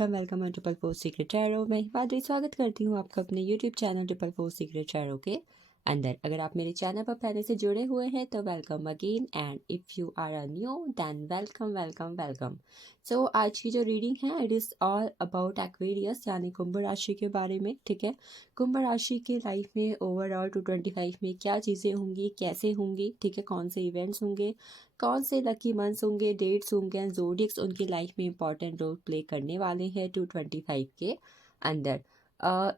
Welcome on triple four secret tarot. मैं हिमाद्री स्वागत करती हूँ आपका अपने YouTube channel triple four secret tarot के अंदर। अगर आप मेरे चैनल पर पहले से जुड़े हुए हैं तो welcome again, and if you are a new then welcome. So आज की जो रीडिंग है it is all about Aquarius यानी कुंभ राशि के बारे में। ठीक है, कुंभ राशि के लाइफ में ओवरऑल 225 में क्या चीज़ें होंगी, कैसे होंगी, ठीक है, कौन से इवेंट्स होंगे, कौन से लकी मंथ्स होंगे, डेट्स होंगे एंड ज़ोडिएक्स उनकी लाइफ में इंपॉर्टेंट रोल प्ले करने वाले हैं 225 के अंदर।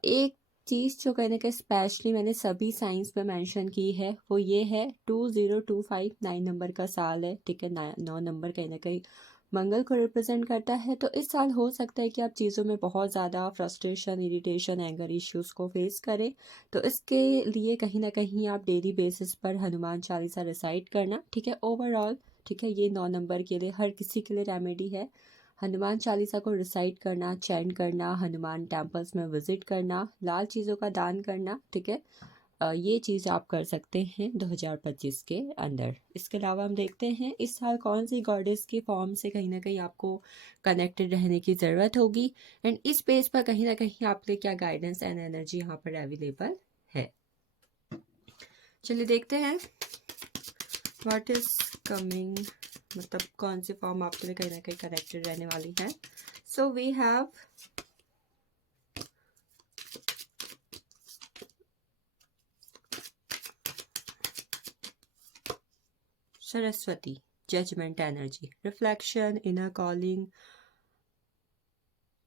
एक चीज़ जो कहने का स्पेशली मैंने सभी साइंस पे मेंशन की है वो ये है 2025 9 नंबर का साल है। ठीक है, 9 नंबर कहीं ना कहीं मंगल को रिप्रेजेंट करता है। तो इस साल हो सकता है कि आप चीज़ों में बहुत ज़्यादा फ्रस्ट्रेशन, इरिटेशन, एंगर इश्यूज़ को फेस करें। तो इसके लिए कहीं ना कहीं आप डेली बेसिस पर हनुमान चालीसा रिसाइट करना। ठीक है, ओवरऑल ठीक है, ये 9 नंबर के लिए हर किसी के लिए रेमेडी है। हनुमान चालीसा को रिसाइट करना, चैंट करना, हनुमान टेम्पल्स में विजिट करना, लाल चीज़ों का दान करना। ठीक है, ये चीज़ आप कर सकते हैं 2025 के अंदर। इसके अलावा हम देखते हैं इस साल कौन सी गॉडेस के फॉर्म से कहीं ना कहीं आपको कनेक्टेड रहने की ज़रूरत होगी, एंड इस पेज पर कहीं ना कहीं आपके क्या गाइडेंस एंड एनर्जी यहाँ पर अवेलेबल है। चलिए देखते हैं व्हाट इज कमिंग, मतलब कौन सी फॉर्म आपके लिए कहीं ना कहीं कनेक्टेड रहने वाली है। So we have Saraswati, judgement energy, reflection, inner calling,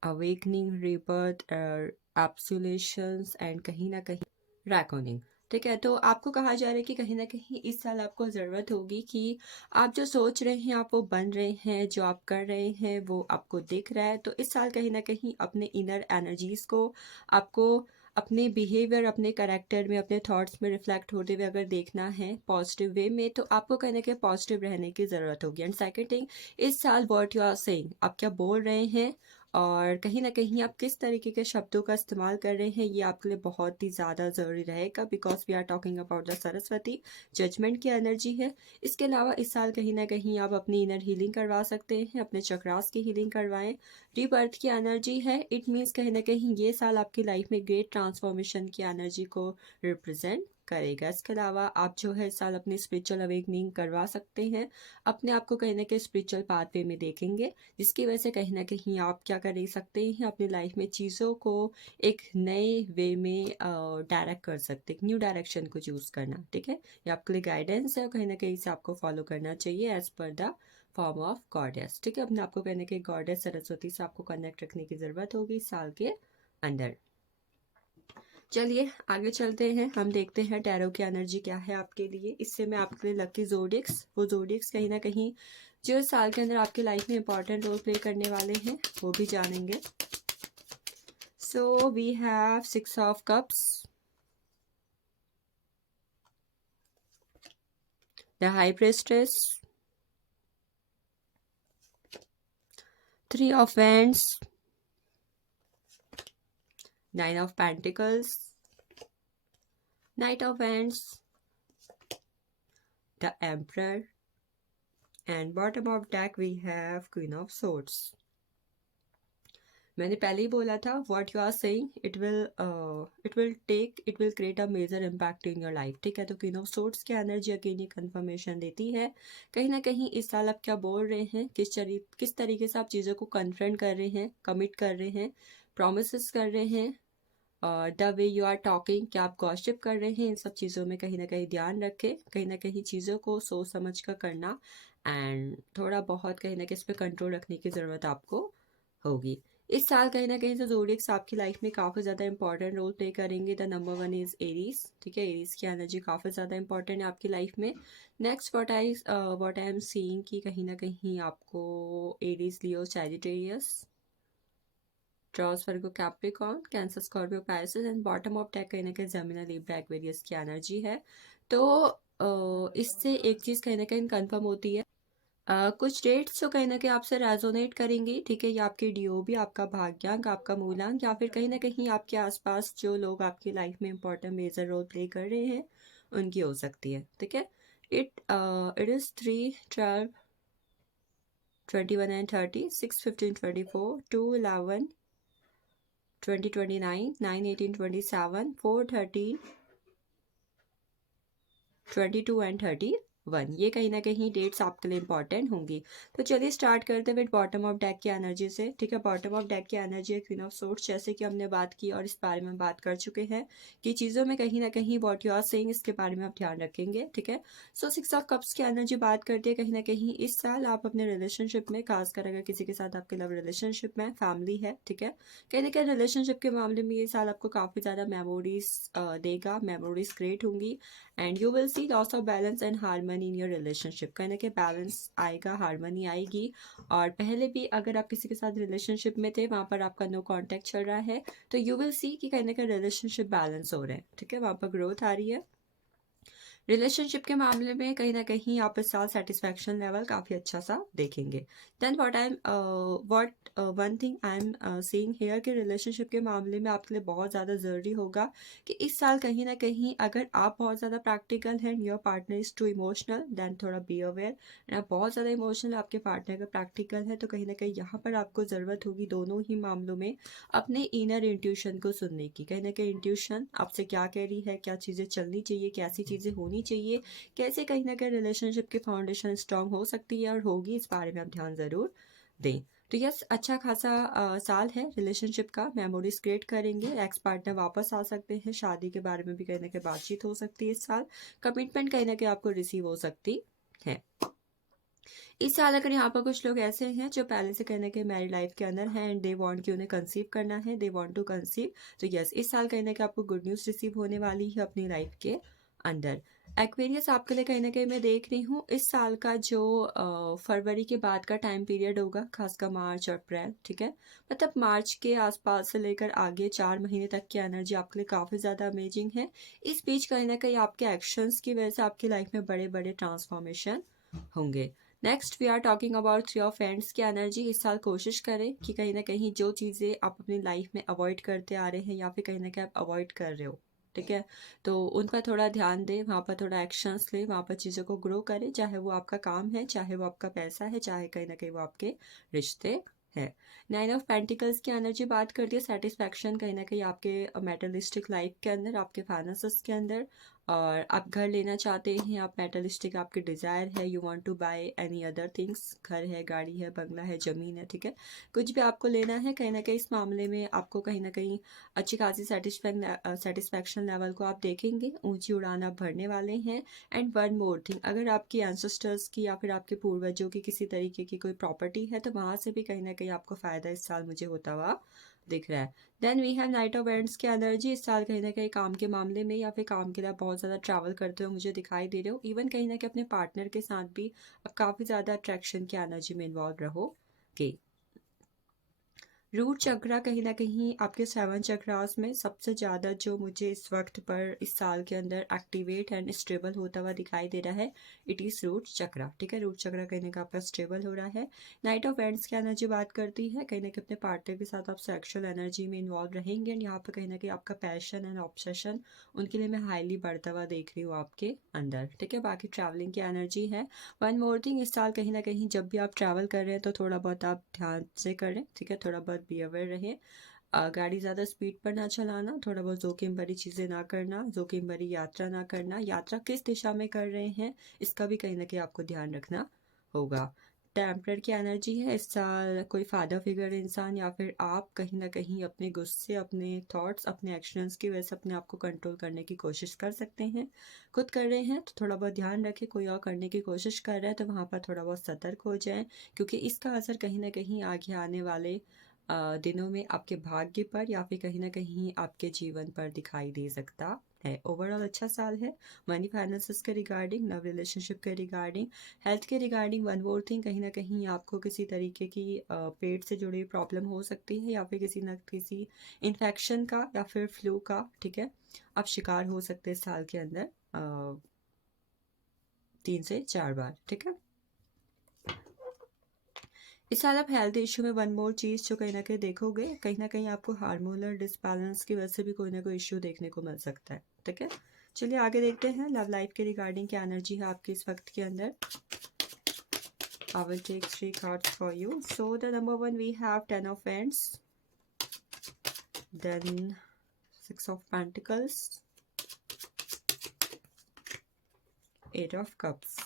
awakening, rebirth, absolutions and कहीं ना कहीं रैकॉनिंग। ठीक है, तो आपको कहा जा रहा है कि कहीं ना कहीं इस साल आपको ज़रूरत होगी कि आप जो सोच रहे हैं आप वो बन रहे हैं, जो आप कर रहे हैं वो आपको दिख रहा है। तो इस साल कहीं ना कहीं अपने इनर एनर्जीज़ को आपको अपने बिहेवियर, अपने करेक्टर में, अपने थॉट्स में रिफ्लेक्ट होते हुए अगर देखना है पॉजिटिव वे में, तो आपको कहीं ना कहीं पॉजिटिव रहने की ज़रूरत होगी। एंड सेकेंड थिंग, इस साल वॉट यू आर सेइंग, आप क्या बोल रहे हैं और कहीं ना कहीं आप किस तरीके के शब्दों का इस्तेमाल कर रहे हैं, ये आपके लिए बहुत ही ज़्यादा ज़रूरी रहेगा, because we are talking about the Saraswati, judgement की एनर्जी है। इसके अलावा इस साल कहीं ना कहीं आप अपनी इनर हीलिंग करवा सकते हैं, अपने चक्रास की हीलिंग करवाएं। रीबर्थ की एनर्जी है, इट मीन्स कहीं ना कहीं ये साल आपकी लाइफ में ग्रेट ट्रांसफॉर्मेशन की एनर्जी को रिप्रेजेंट करेगा। इसके अलावा आप जो है इस साल अपनी स्पिरिचुअल अवेकनिंग करवा सकते हैं, अपने आप को कहीं ना कहीं स्पिरिचुअल पाथवे में देखेंगे, जिसकी वजह से कहीं ना कहीं आप क्या कर सकते हैं, अपनी लाइफ में चीज़ों को एक नए वे में डायरेक्ट कर सकते हैं, न्यू डायरेक्शन को चूज़ करना। ठीक है, ये आपके लिए गाइडेंस है, कहीं ना कहीं से आपको फॉलो करना चाहिए as per the form of goddess. ठीक है, अपने आपको कहने के गॉडेस सरस्वती से आपको कनेक्ट रखने की ज़रूरत होगी इस साल के अंदर। चलिए आगे चलते हैं, हम देखते हैं टैरो की एनर्जी क्या है आपके लिए। इससे मैं आपके लिए लकी जोडिक्स, वो जोडिक्स कहीं ना कहीं जो इस साल के अंदर आपकी लाइफ में इंपॉर्टेंट रोल प्ले करने वाले हैं वो भी जानेंगे। So we have 6 of cups, the high priestess, 3 of wands, 9 of pentacles, knight of wands, the emperor, and bottom of deck we have queen of swords. मैंने पहले ही बोला था what you are saying it will create a major impact in your life. ठीक है, तो queen of swords की energy again ये कंफर्मेशन देती है कहीं ना कहीं इस साल आप क्या बोल रहे हैं, किस तरीके से आप चीज़ों को कन्फ्रंट कर रहे हैं, कमिट कर रहे हैं, प्रोमिस कर रहे हैं, और the way you are talking, क्या आप गॉसिप कर रहे हैं, इन सब चीज़ों में कहीं ना कहीं ध्यान रखें। कहीं ना कहीं चीज़ों को सोच समझ कर करना, एंड थोड़ा बहुत कहीं ना कहीं इस पर कंट्रोल रखने की ज़रूरत आपको होगी। इस साल कहीं ना कहीं से ज़ोडिएक्स आपकी लाइफ में काफ़ी ज़्यादा इंपॉर्टेंट रोल प्ले करेंगे। The number one is Aries, ठीक है। एरीज की एनर्जी काफ़ी ज़्यादा इंपॉर्टेंट है आपकी लाइफ में। Next what I am seeing कि कहीं ना कहीं आपको Aries, Leo, Sagittarius, taurus, Virgo, Capricorn, cancer, Scorpio, Pisces and bottom of deck कहीं ना कहीं जेमिनी, लिब्रा, एक्वेरियस की एनर्जी है। तो इससे एक चीज़ कहीं ना कहीं कंफर्म होती है, कुछ डेट्स जो कहीं ना कहीं आपसे रेजोनेट करेंगी, ठीक है। ये आपकी डीओबी, आपका भाग्यांक, आपका मूलांक, या फिर कहीं ना कहीं आपके आसपास जो लोग आपकी लाइफ में इंपॉर्टेंट मेजर रोल प्ले कर रहे हैं उनकी हो सकती है, ठीक है। इट इज़ 3, 12, 21 एंड 30, 6, 15, 24, 2, 11, 20, 29, 9, 18, 27, 4, 13, 22 एंड 31, ये कहीं ना कहीं डेट्स आपके लिए इंपॉर्टेंट होंगी। तो चलिए स्टार्ट करते हैं विद बॉटम ऑफ डेक की एनर्जी से, ठीक है। बॉटम ऑफ डेक की एनर्जी है क्वीन ऑफ सोर्ड्स, जैसे कि हमने बात की और इस बारे में बात कर चुके हैं कि चीज़ों में कहीं ना कहीं वॉट यू आर सेइंग इसके बारे में आप ध्यान रखेंगे, ठीक है। सो 6 ऑफ कप्स की एनर्जी बात करती है कहीं ना कहीं इस साल आप अपने रिलेशनशिप में, खासकर अगर किसी के साथ आपके लव रिलेशनशिप में, फैमिली है, ठीक है, कहीं ना कहीं रिलेशनशिप के मामले में ये साल आपको काफ़ी ज़्यादा मेमोरीज देगा, मेमोरीज क्रिएट होंगी and you will see loss of balance and harmony in your relationship. कहीं ना कहीं बैलेंस आएगा, हारमनी आएगी। और पहले भी अगर आप किसी के साथ रिलेशनशिप में थे, वहाँ पर आपका नो कांटेक्ट चल रहा है, तो यू विल सी कि कहीं ना कहीं रिलेशनशिप बैलेंस हो रहे हैं, ठीक है, वहाँ पर ग्रोथ आ रही है। रिलेशनशिप के मामले में कहीं ना कहीं आप इस साल सेटिस्फैक्शन लेवल काफ़ी अच्छा सा देखेंगे। Then what one thing I am seeing here कि रिलेशनशिप के मामले में आपके लिए बहुत ज़्यादा ज़रूरी होगा कि इस साल कहीं ना कहीं अगर आप बहुत ज़्यादा प्रैक्टिकल हैं, your partner is too emotional, then थोड़ा बी अवेयर। एंड आप बहुत ज़्यादा इमोशनल, आपके पार्टनर का प्रैक्टिकल है, तो कहीं ना कहीं यहाँ पर आपको ज़रूरत होगी दोनों ही मामलों में अपने इनर इंट्यूशन को सुनने की। कहीं ना कहीं इंट्यूशन आपसे क्या कह रही है, क्या चीज़ें चलनी चाहिए, कैसी चीज़ें होनी चाहिए, कैसे कहीं ना कहीं रिलेशनशिप की फाउंडेशन स्ट्रांग हो सकती है और होगी, इस बारे में आप ध्यान ज़रूर दें। तो यस, अच्छा खासा साल है रिलेशनशिप का, मेमोरीज क्रिएट करेंगे, एक्स पार्टनर वापस आ सकते हैं, शादी के बारे में भी कहीं ना कहीं बातचीत हो सकती है इस साल, कमिटमेंट कहीं ना कहीं आपको रिसीव हो सकती है इस साल। अगर यहाँ पर कुछ लोग ऐसे हैं जो पहले से कहीं ना कहीं मैरिड लाइफ के अंदर हैं एंड दे वांट कि उन्हें कंसीव करना है, दे वांट टू कंसीव, तो यस, इस साल कहीं ना कहीं आपको गुड न्यूज़ रिसीव होने वाली है अपनी लाइफ के अंदर। एक्वेरियस आपके लिए कहीं ना कहीं मैं देख रही हूँ इस साल का जो फरवरी के बाद का टाइम पीरियड होगा, खासकर मार्च और अप्रैल, ठीक है, मतलब मार्च के आसपास से लेकर आगे 4 महीने तक की एनर्जी आपके लिए काफ़ी ज़्यादा अमेजिंग है। इस बीच कहीं ना कहीं आपके एक्शंस की वजह से आपकी लाइफ में बड़े बड़े ट्रांसफॉर्मेशन होंगे। Next we are talking about 3 of wands की एनर्जी। इस साल कोशिश करें कि कहीं ना कहीं जो चीज़ें आप अपनी लाइफ में अवॉइड करते आ रहे हैं या फिर कहीं ना कहीं आप अवॉइड कर रहे हो, ठीक है, तो उन पर थोड़ा ध्यान दें, वहाँ पर थोड़ा एक्शंस लें, वहाँ पर चीज़ों को ग्रो करें, चाहे वो आपका काम है, चाहे वो आपका पैसा है, चाहे कहीं ना कहीं वो आपके रिश्ते है। 9 ऑफ पेंटिकल्स की एनर्जी बात करती है सेटिस्फैक्शन कहीं ना कहीं आपके मेटलिस्टिक लाइफ के अंदर, आपके फाइनेंसेस के अंदर, और आप घर लेना चाहते हैं, आप मेटलिस्टिक, आपकी डिज़ायर है, you want to buy any other things, घर है, गाड़ी है, बंगला है, ज़मीन है, ठीक है, कुछ भी आपको लेना है, कहीं ना कहीं इस मामले में आपको कहीं ना कहीं अच्छी खासी सेटिस्फैक्शन लेवल को आप देखेंगे, ऊंची उड़ान आप भरने वाले हैं। एंड वन मोर थिंग, अगर आपकी एंसेस्टर्स की या फिर आपके पूर्वजों की किसी तरीके की कोई प्रॉपर्टी है, तो वहाँ से भी कहीं ना कहीं आपको फ़ायदा इस साल मुझे होता हुआ दिख रहा है। Then we have knight of wands की एनर्जी। इस साल कहीं ना कहीं काम के मामले में या फिर काम के लिए आप बहुत ज़्यादा ट्रैवल करते हो मुझे दिखाई दे रहे हो, इवन कहीं ना कहीं अपने पार्टनर के साथ भी अब काफ़ी ज़्यादा अट्रैक्शन की एनर्जी में इन्वॉल्व रहोगे। रूट चक्रा कहीं ना कहीं आपके 7 चक्रास में सबसे ज़्यादा जो मुझे इस वक्त पर इस साल के अंदर एक्टिवेट एंड स्टेबल होता हुआ दिखाई दे रहा है, इट इज़ रूट चक्रा, ठीक है, रूट चक्रा कहीं ना कहीं आपका स्टेबल हो रहा है। नाइट ऑफ एंड्स की एनर्जी बात करती है कहीं ना कहीं अपने पार्टनर के साथ आप सेक्सुअल एनर्जी में इन्वॉल्व रहेंगे एंड यहाँ पर कहीं ना कहीं आपका पैशन एंड ऑब्सेशन उनके लिए मैं हाईली बढ़ता हुआ देख रही हूँ आपके अंदर, ठीक है। बाकी ट्रैवलिंग की एनर्जी है। वन मोर थिंग, इस साल कहीं ना कहीं जब भी आप ट्रैवल कर रहे हैं तो थोड़ा बहुत आप ध्यान से करें, ठीक है, थोड़ा बहुत बी अवेयर रहें, गाड़ी ज़्यादा स्पीड पर ना चलाना, थोड़ा बहुत जोखिम भरी चीज़ें ना करना, जोखिम भरी यात्रा ना करना, यात्रा किस दिशा में कर रहे हैं इसका भी कहीं ना कहीं आपको ध्यान रखना होगा। टेम्परर की एनर्जी है इस साल, कोई फादर फिगर इंसान या फिर आप कहीं ना कहीं अपने गुस्से, अपने थॉट्स, अपने एक्शंस की वजह से अपने आप को कंट्रोल करने की कोशिश कर सकते हैं। खुद कर रहे हैं तो थोड़ा बहुत ध्यान रखें, कोई और करने की कोशिश कर रहा है तो वहाँ पर थोड़ा बहुत सतर्क हो जाएं, क्योंकि इसका असर कहीं ना कहीं आगे आने वाले दिनों में आपके भाग्य पर या फिर कहीं ना कहीं आपके जीवन पर दिखाई दे सकता है। ओवरऑल अच्छा साल है मनी फाइनेंसेस के रिगार्डिंग, लव रिलेशनशिप के रिगार्डिंग, हेल्थ के रिगार्डिंग। वन मोर थिंग, कहीं ना कहीं आपको किसी तरीके की पेट से जुड़ी प्रॉब्लम हो सकती है या फिर किसी न किसी इन्फेक्शन का या फिर फ्लू का, ठीक है, आप शिकार हो सकते हैं साल के अंदर 3 से 4 बार, ठीक है। इस साल आप हेल्थ इशू में वन मोर चीज़ जो कहीं ना कहीं देखोगे, कहीं ना कहीं आपको हार्मोनल डिसबैलेंस की वजह से भी कोई ना कोई इश्यू देखने को मिल सकता है, ठीक है। चलिए आगे देखते हैं लव लाइफ के रिगार्डिंग क्या एनर्जी है आपकी इस वक्त के अंदर। I will take 3 cards for you. So the number 1 we have 10 of Wands, then 6 of Pentacles, 8 of Cups.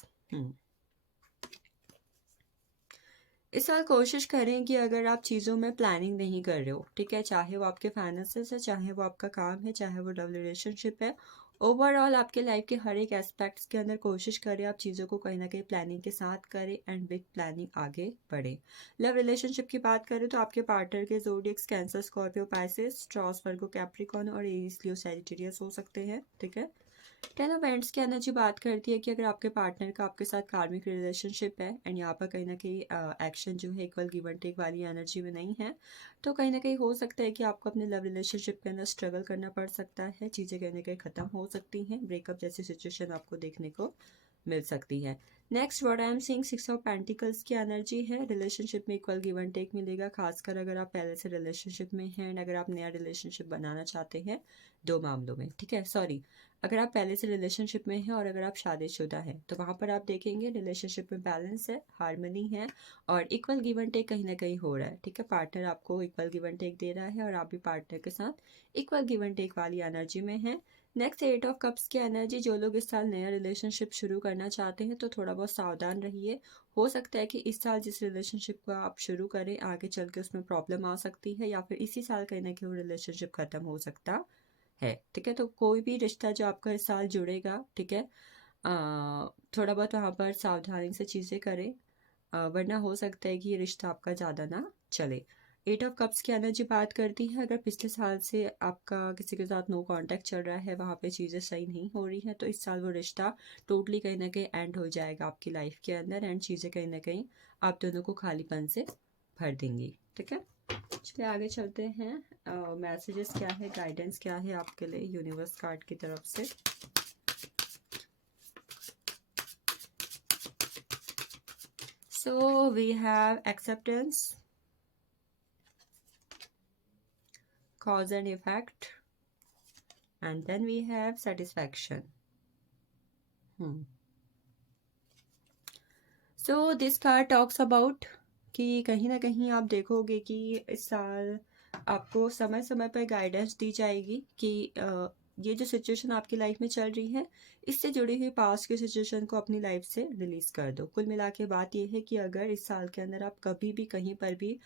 इस साल कोशिश करें कि अगर आप चीज़ों में प्लानिंग नहीं कर रहे हो, ठीक है, चाहे वो आपके फाइनेंसेस है, चाहे वो आपका काम है, चाहे वो लव रिलेशनशिप है, ओवरऑल आपके लाइफ के हर एक एस्पेक्ट्स के अंदर कोशिश करें आप चीज़ों को कहीं ना कहीं प्लानिंग के साथ करें एंड विद प्लानिंग आगे बढ़े। लव रिलेशनशिप की बात करें तो आपके पार्टनर के zodiacs cancer, Scorpio, Pisces, taurus, वर्गो, कैप्रिकॉर्न और एरीज, लियो, सैजिटेरियस हो सकते हैं, ठीक है। 10 ऑफ वांड्स की एनर्जी बात करती है कि अगर आपके पार्टनर का आपके साथ कार्मिक रिलेशनशिप है एंड यहाँ पर कहीं ना कहीं एक्शन जो है इक्वल गिव एंड टेक वाली एनर्जी में नहीं है, तो कहीं ना कहीं हो सकता है कि आपको अपने लव रिलेशनशिप के अंदर स्ट्रगल करना पड़ सकता है, चीज़ें कहीं ना कहीं ख़त्म हो सकती हैं, ब्रेकअप जैसी सिचुएशन आपको देखने को मिल सकती है। Next word I am seeing 6 of pentacles की एनर्जी है। रिलेशनशिप में इक्वल गिव एंड टेक मिलेगा, खासकर अगर आप पहले से रिलेशनशिप में हैं एंड अगर आप नया रिलेशनशिप बनाना चाहते हैं, 2 मामलों में, ठीक है, सॉरी, अगर आप पहले से रिलेशनशिप में हैं और अगर आप शादीशुदा हैं तो वहाँ पर आप देखेंगे रिलेशनशिप में बैलेंस है, हार्मनी है और इक्वल गिव एंड टेक कहीं ना कहीं हो रहा है, ठीक है। पार्टनर आपको इक्वल गिव एंड टेक दे रहा है और आप भी पार्टनर के साथ इक्वल गिव एंड टेक वाली एनर्जी में हैं। नेक्स्ट 8 ऑफ कप्स की एनर्जी, जो लोग इस साल नया रिलेशनशिप शुरू करना चाहते हैं तो थोड़ा बहुत सावधान रहिए। हो सकता है कि इस साल जिस रिलेशनशिप को आप शुरू करें आगे चल के उसमें प्रॉब्लम आ सकती है या फिर इसी साल कहीं ना कहीं वो रिलेशनशिप ख़त्म हो सकता है, ठीक है। तो कोई भी रिश्ता जो आपका इस साल जुड़ेगा, ठीक है, थोड़ा बहुत वहाँ पर सावधानी से चीज़ें करें, वरना हो सकता है कि ये रिश्ता आपका ज़्यादा ना चले। 8 ऑफ कप्स की एनर्जी बात करती है अगर पिछले साल से आपका किसी के साथ नो कांटेक्ट चल रहा है, वहाँ पे चीज़ें सही नहीं हो रही हैं, तो इस साल वो रिश्ता टोटली कहीं ना कहीं एंड हो जाएगा आपकी लाइफ के अंदर एंड चीज़ें कहीं ना कहीं आप दोनों को खालीपन से भर देंगी, ठीक है। चलिए आगे चलते हैं, मैसेजेस क्या है, गाइडेंस क्या है आपके लिए यूनिवर्स कार्ड की तरफ से। So we have acceptance, cause and effect, and then we have satisfaction. So this card talks about कि कहीं ना कहीं आप देखोगे कि इस साल आपको समय समय पर गाइडेंस दी जाएगी कि ये जो सिचुएशन आपकी लाइफ में चल रही है इससे जुड़ी हुई पास्ट की सिचुएशन को अपनी लाइफ से रिलीज कर दो। कुल मिला के बात यह है कि अगर इस साल के अंदर आप कभी भी कहीं पर भी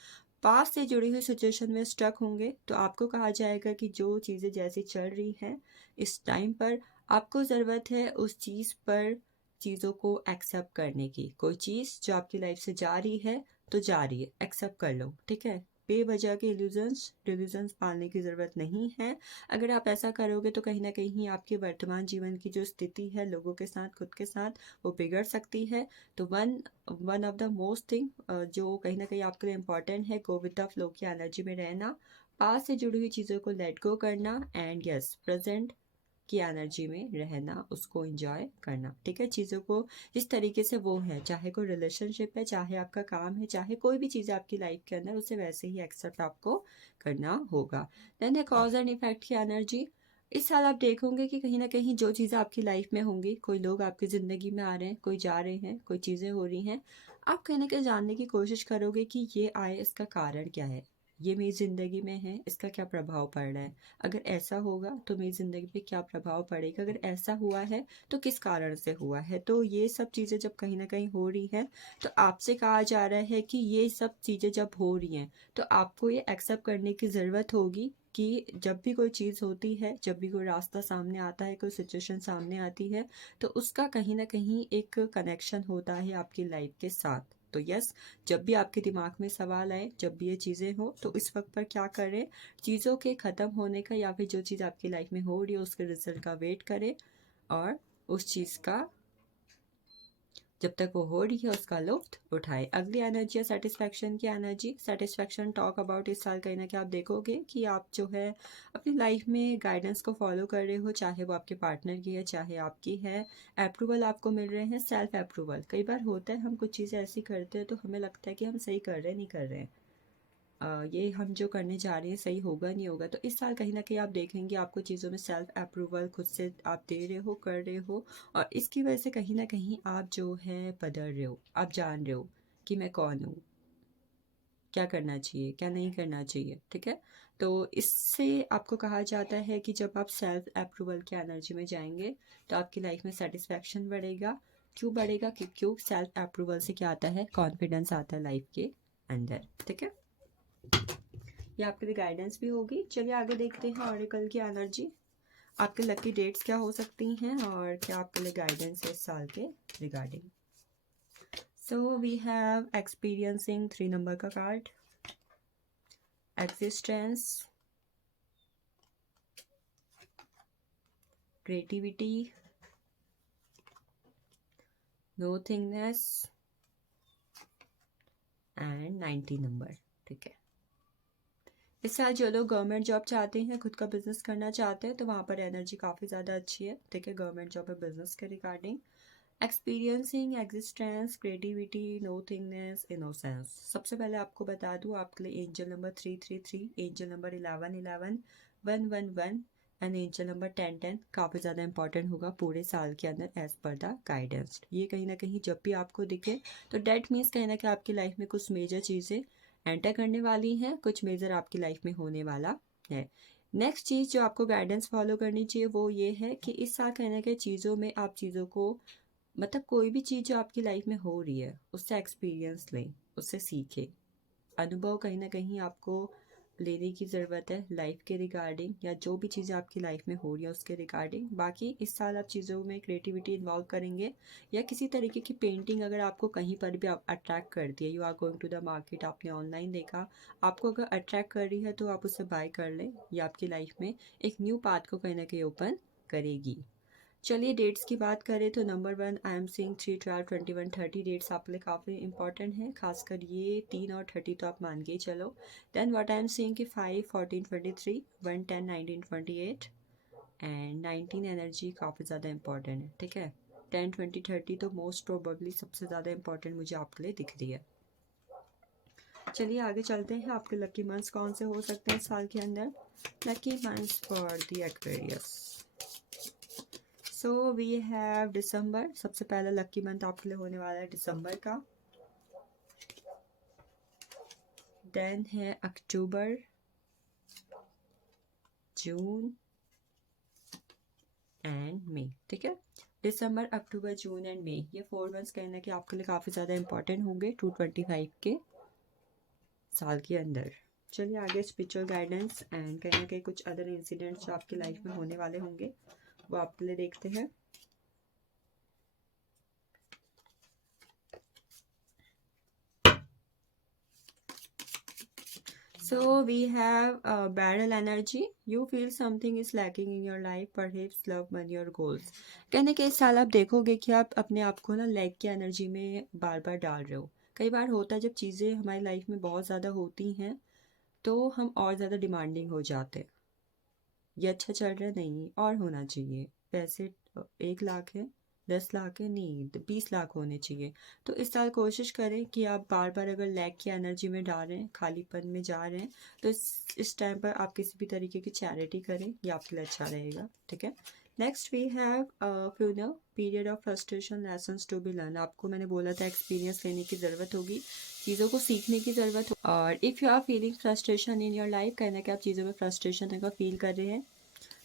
पास्ट से जुड़ी हुई सिचुएशन में स्टक होंगे तो आपको कहा जाएगा कि जो चीज़ें जैसी चल रही हैं इस टाइम पर आपको ज़रूरत है उस चीज़ पर चीज़ों को एक्सेप्ट करने की। कोई चीज़ जो आपकी लाइफ से जा रही है तो जा रही है, एक्सेप्ट कर लो, ठीक है। बेवजह के डिल्यूजन्स पालने की ज़रूरत नहीं है। अगर आप ऐसा करोगे तो कहीं ना कहीं आपके वर्तमान जीवन की जो स्थिति है लोगों के साथ, खुद के साथ, वो बिगड़ सकती है। तो one of the most thing जो कहीं ना कहीं आपके लिए इम्पॉर्टेंट है, गो विद द फ्लो की एनर्जी में रहना, पास से जुड़ी हुई चीज़ों को लेट गो करना एंड यस प्रेजेंट की एनर्जी में रहना, उसको एंजॉय करना, ठीक है। चीज़ों को जिस तरीके से वो है, चाहे कोई रिलेशनशिप है, चाहे आपका काम है, चाहे कोई भी चीज़ आपकी लाइफ के अंदर, उसे वैसे ही एक्सेप्ट आपको करना होगा। देन है कॉज एंड इफेक्ट की एनर्जी। इस साल आप देखोगे कि कहीं ना कहीं जो चीज़ें आपकी लाइफ में होंगी, कोई लोग आपकी ज़िंदगी में आ रहे हैं, कोई जा रहे हैं, कोई चीज़ें हो रही हैं, आप कहीं ना कहीं जानने की कोशिश करोगे कि ये आए इसका कारण क्या है, ये मेरी ज़िंदगी में है, इसका क्या प्रभाव पड़ रहा है, अगर ऐसा होगा तो मेरी ज़िंदगी पे क्या प्रभाव पड़ेगा, अगर ऐसा हुआ है तो किस कारण से हुआ है। तो ये सब चीज़ें जब कहीं ना कहीं हो रही हैं तो आपसे कहा जा रहा है कि ये सब चीज़ें जब हो रही हैं तो आपको ये एक्सेप्ट करने की ज़रूरत होगी कि जब भी कोई चीज़ होती है, जब भी कोई रास्ता सामने आता है, कोई सिचुएशन सामने आती है, तो उसका कहीं ना कहीं एक कनेक्शन होता है आपकी लाइफ के साथ, तो यस, जब भी आपके दिमाग में सवाल आए, जब भी ये चीज़ें हो, तो इस वक्त पर क्या करें, चीज़ों के ख़त्म होने का या फिर जो चीज़ आपकी लाइफ में हो रही है उसके रिजल्ट का वेट करें और उस चीज़ का जब तक वो हो रही है उसका लुत्फ उठाए। अगली एनर्जी है सेटिस्फैक्शन की एनर्जी। सेटिस्फैक्शन टॉक अबाउट इस साल कहीं ना कहीं आप देखोगे कि आप जो है अपनी लाइफ में गाइडेंस को फॉलो कर रहे हो, चाहे वो आपके पार्टनर की है चाहे आपकी है। अप्रूवल आपको मिल रहे हैं, सेल्फ अप्रूवल। कई बार होता है हम कुछ चीज़ें ऐसी करते हैं तो हमें लगता है कि हम सही कर रहे हैं, नहीं कर रहे हैं, ये हम जो करने जा रहे हैं सही होगा नहीं होगा। तो इस साल कहीं ना कहीं आप देखेंगे आपको चीज़ों में सेल्फ अप्रूवल खुद से आप दे रहे हो, कर रहे हो, और इसकी वजह से कहीं ना कहीं आप जो है बदल रहे हो, आप जान रहे हो कि मैं कौन हूँ, क्या करना चाहिए क्या नहीं करना चाहिए। ठीक है, तो इससे आपको कहा जाता है कि जब आप सेल्फ अप्रूवल की एनर्जी में जाएंगे तो आपकी लाइफ में सेटिस्फैक्शन बढ़ेगा। क्यों बढ़ेगा? क्यों सेल्फ अप्रूवल से क्या आता है, कॉन्फिडेंस आता है लाइफ के अंदर। ठीक है, ये आपके लिए गाइडेंस भी होगी। चलिए आगे देखते हैं ऑरेकल की एनर्जी। आपके लकी डेट्स क्या हो सकती हैं और क्या आपके लिए गाइडेंस है इस साल के regarding. So we have experiencing 3 number का card, existence, creativity, nothingness and 90 number. ठीक है, इस साल जो लोग गवर्नमेंट जॉब चाहते हैं, खुद का बिजनेस करना चाहते हैं, तो वहाँ पर एनर्जी काफ़ी ज़्यादा अच्छी है। ठीक है, गवर्नमेंट जॉब और बिजनेस के regarding. Experiencing existence, creativity, nothingness, innocence. सबसे पहले आपको बता दूँ आपके लिए angel number 333, angel number 1111, 111 and angel number 1010 काफ़ी ज़्यादा इंपॉर्टेंट होगा पूरे साल के अंदर एज पर द गाइडेंस। ये कहीं ना कहीं जब भी आपको दिखे तो डेट मीन्स कहीं ना कहीं आपकी लाइफ में कुछ मेजर चीज़ें एंटर करने वाली हैं, कुछ मेजर आपकी लाइफ में होने वाला है। नेक्स्ट चीज़ जो आपको गाइडेंस फॉलो करनी चाहिए वो ये है कि इस साल कहीं ना कहीं चीज़ों में आप चीज़ों को, मतलब कोई भी चीज़ जो आपकी लाइफ में हो रही है उससे एक्सपीरियंस लें, उससे सीखें। अनुभव कहीं ना कहीं आपको लेने की ज़रूरत है लाइफ के रिगार्डिंग, या जो भी चीज़ें आपकी लाइफ में हो रही है उसके रिगार्डिंग। बाकी इस साल आप चीज़ों में क्रिएटिविटी इन्वॉल्व करेंगे, या किसी तरीके की पेंटिंग अगर आपको कहीं पर भी अट्रैक्ट करती है, you are going to the market, आपने ऑनलाइन देखा, आपको अगर अट्रैक्ट कर रही है तो आप उसे बाय कर लें। ये आपकी लाइफ में एक न्यू पाथ को कहीं ना कहीं ओपन करेगी। चलिए डेट्स की बात करें तो number 1 I am seeing 3, 12, 21, 30 dates आपके लिए काफ़ी इंपॉर्टेंट हैं, खासकर ये 3 और 30 तो आप मान के ही चलो। Then what I am seeing कि 5, 14, 23, 1, 10, 19, 28 एंड 19 एनर्जी काफ़ी ज़्यादा इंपॉर्टेंट है। ठीक है, 10, 20, 30 तो मोस्ट प्रोबेबली सबसे ज़्यादा इंपॉर्टेंट मुझे आपके लिए दिख रही है। चलिए आगे चलते हैं, आपके लकी मंथ्स कौन से हो सकते हैं साल के अंदर। Lucky months for the Aquarius. So we have December. सबसे पहला लकी मंथ आपके लिए होने वाला है दिसंबर का। देन है अक्टूबर, जून एंड मई। ठीक है, दिसंबर, अक्टूबर, जून एंड मई, ये 4 मंथ्स कहीं ना कहीं आपके लिए काफ़ी ज़्यादा इंपॉर्टेंट होंगे 225 के साल के अंदर। चलिए आगे स्पिरिचुअल गाइडेंस एंड कहीं ना कहीं कुछ अदर इंसिडेंट्स जो आपकी लाइफ में होने वाले होंगे वो आपके लिए देखते हैं। So we have barrel energy. You feel something is lacking in your life, perhaps love, money or goals. कहने के इस साल आप देखोगे कि आप अपने आप को ना लैक की एनर्जी में बार बार डाल रहे हो। कई बार होता है जब चीज़ें हमारी लाइफ में बहुत ज़्यादा होती हैं तो हम और ज़्यादा डिमांडिंग हो जाते हैं। ये अच्छा चल रहा है, नहीं और होना चाहिए, पैसे 1 लाख है, 10 लाख है, नहीं 20 लाख होने चाहिए। तो इस साल कोशिश करें कि आप बार बार अगर लैक की एनर्जी में डाल रहे हैं, खालीपन में जा रहे हैं, तो इस टाइम पर आप किसी भी तरीके की चैरिटी करें, ये आपके लिए अच्छा रहेगा। ठीक है, next we have final period of frustration, lessons to be learn. आपको मैंने बोला था एक्सपीरियंस लेने की ज़रूरत होगी, चीज़ों को सीखने की ज़रूरत हो। और if you are feeling frustration in your life, कहना कि आप चीज़ों में फ्रस्ट्रेशन अगर फील कर रहे हैं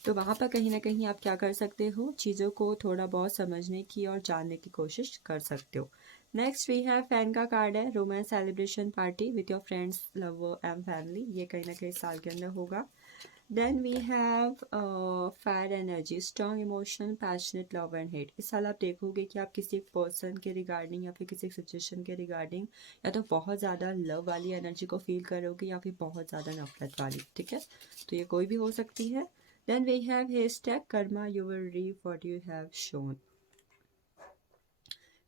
तो वहाँ पर कहीं ना कहीं आप क्या कर सकते हो, चीज़ों को थोड़ा बहुत समझने की और जानने की कोशिश कर सकते हो। नेक्स्ट वी हैव फैन का कार्ड है, romance celebration party with your friends, lover and family. ये कहीं ना कहीं साल के अंदर होगा। Then we have fire energy, strong emotion, passionate love and hate. इस साल आप देखोगे कि आप किसी एक पर्सन के रिगार्डिंग या फिर किसी सिचुएशन के रिगार्डिंग या तो बहुत ज़्यादा लव वाली एनर्जी को फील करोगे या फिर बहुत ज़्यादा नफरत वाली, ठीक है, तो ये कोई भी हो सकती है। Then we have hashtag karma, you will reap what you have shown.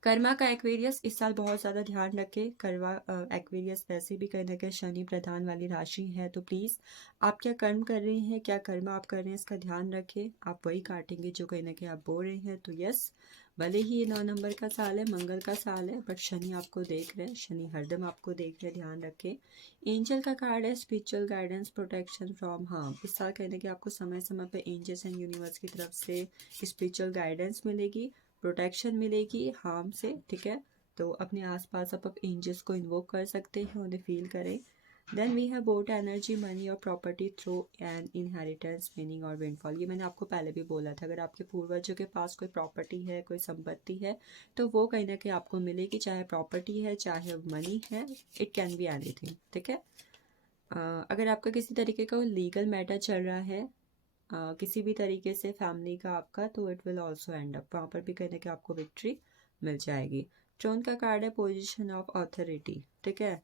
कर्मा का एक्वेरियस इस साल बहुत ज़्यादा ध्यान रखें। कर्मा एक्वेरियस वैसे भी कहीं ना कहीं शनि प्रधान वाली राशि है, तो प्लीज़ आप क्या कर्म कर रहे हैं, क्या कर्मा आप कर रहे हैं, इसका ध्यान रखें। आप वही काटेंगे जो कहीं ना कहीं आप बोल रहे हैं। तो यस, भले ही ये 9 नंबर का साल है, मंगल का साल है, बट शनि आपको देख रहे हैं, शनि हरदम आपको देख रहे हैं, ध्यान रखें। एंजल का कार्ड है spiritual guidance, protection from harm. इस साल कहीं ना कहीं आपको समय समय पर एंजल्स एंड यूनिवर्स की तरफ से स्पिरिचुअल गाइडेंस मिलेगी, प्रोटेक्शन मिलेगी हार्म से, ठीक है। तो अपने आसपास आप एंजल्स को इन्वोक कर सकते हैं, उन्हें फील करें। Then we have boat energy, money और property through an inheritance, meaning और विंडफॉल। ये मैंने आपको पहले भी बोला था, अगर आपके पूर्वजों के पास कोई प्रॉपर्टी है, कोई संपत्ति है, तो वो कहीं ना कहीं आपको मिलेगी, चाहे प्रॉपर्टी है चाहे मनी है, इट कैन बी एनीथिंग, ठीक है। अगर आपका किसी तरीके का लीगल मैटर चल रहा है किसी भी तरीके से फैमिली का आपका, तो it will also and up, वहाँ पर भी कहीं ना कहीं आपको विक्ट्री मिल जाएगी। ट्रोन का कार्ड है पोजीशन ऑफ अथॉरिटी, ठीक है।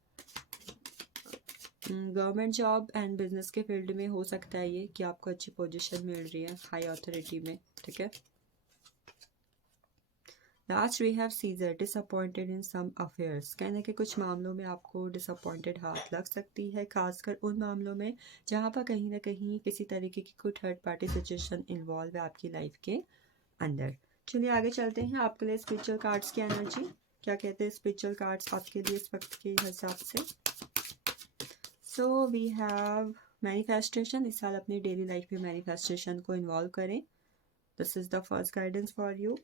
गवर्नमेंट जॉब एंड बिजनेस के फील्ड में हो सकता है ये कि आपको अच्छी पोजीशन मिल रही है हाई अथॉरिटी में, ठीक है। Last we have Caesar, disappointed in some affairs. कहने के कुछ मामलों में आपको डिसअपॉइंटेड हाथ लग सकती है, खासकर उन मामलों में जहाँ पर कहीं ना कहीं किसी तरीके की कोई थर्ड पार्टी सिचुएशन इन्वॉल्व है आपकी लाइफ के अंदर। चलिए आगे चलते हैं। आपके लिए स्पिरिचुअल कार्ड्स की एनर्जी क्या कहते हैं, स्पिरिचुअल कार्ड्स आपके लिए इस वक्त के हिसाब से। So we have manifestation. इस साल अपनी डेली लाइफ में मैनिफेस्टेशन को इन्वॉल्व करें, this is the first guidance for you.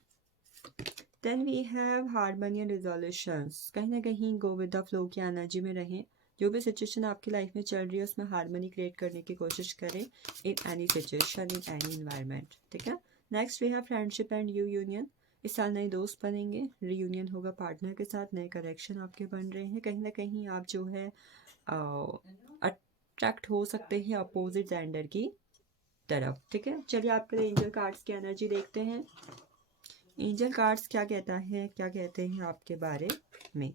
Then we have harmony and resolutions. कहीं ना कहीं गो विद द फ्लो की एनर्जी में रहें, जो भी सिचुएशन आपकी लाइफ में चल रही है उसमें हार्मनी क्रिएट करने की कोशिश करें in any situation, in any environment, ठीक है। Next we have friendship and you union. इस साल नए दोस्त बनेंगे, रीयूनियन होगा पार्टनर के साथ, नए कनेक्शन आपके बन रहे हैं। कहीं ना कहीं आप जो है अट्रैक्ट हो सकते हैं अपोजिट जेंडर की तरफ, ठीक है। चलिए आपके लिए एंजल कार्ड्स की एनर्जी देखते हैं। एंजल कार्ड्स क्या कहता है, क्या कहते हैं आपके बारे में।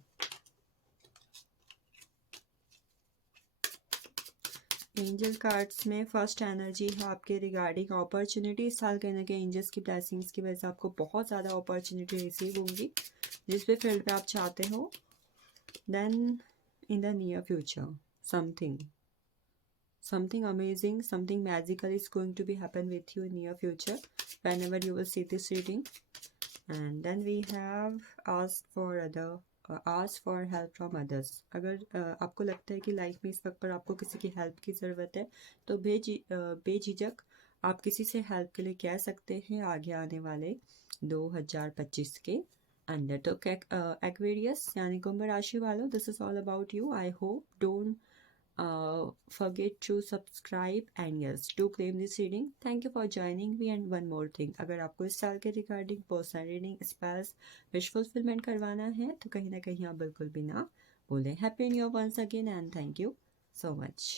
एंजल कार्ड्स में फर्स्ट एनर्जी है आपके रिगार्डिंग अपॉर्चुनिटी। इस साल कहीं ना कहीं एंजल्स की ब्लेसिंग्स की वजह से आपको बहुत ज़्यादा अपॉर्चुनिटी रिसीव होंगी जिस भी फील्ड पे आप चाहते हो। Then in the near future something amazing, something magical is going to be happen with you in near future whenever you will see this reading. And then we have ask for help from others. अगर आपको लगता है कि life में इस वक्त पर आपको किसी की हेल्प की ज़रूरत है, तो बेझिझक आप किसी से हेल्प के लिए कह सकते हैं आगे आने वाले 2025 के अंदर। तो एक्वेरियस यानी कुंभ राशि वालों, this is all about you. I hope don't forget to subscribe and yes, do claim this reading. Thank you for joining me. And one more thing, अगर आपको इस साल के regarding personal reading spells wish fulfilment करवाना है तो कहीं ना कहीं आप बिल्कुल भी ना बोलें। Happy new year once again and thank you so much.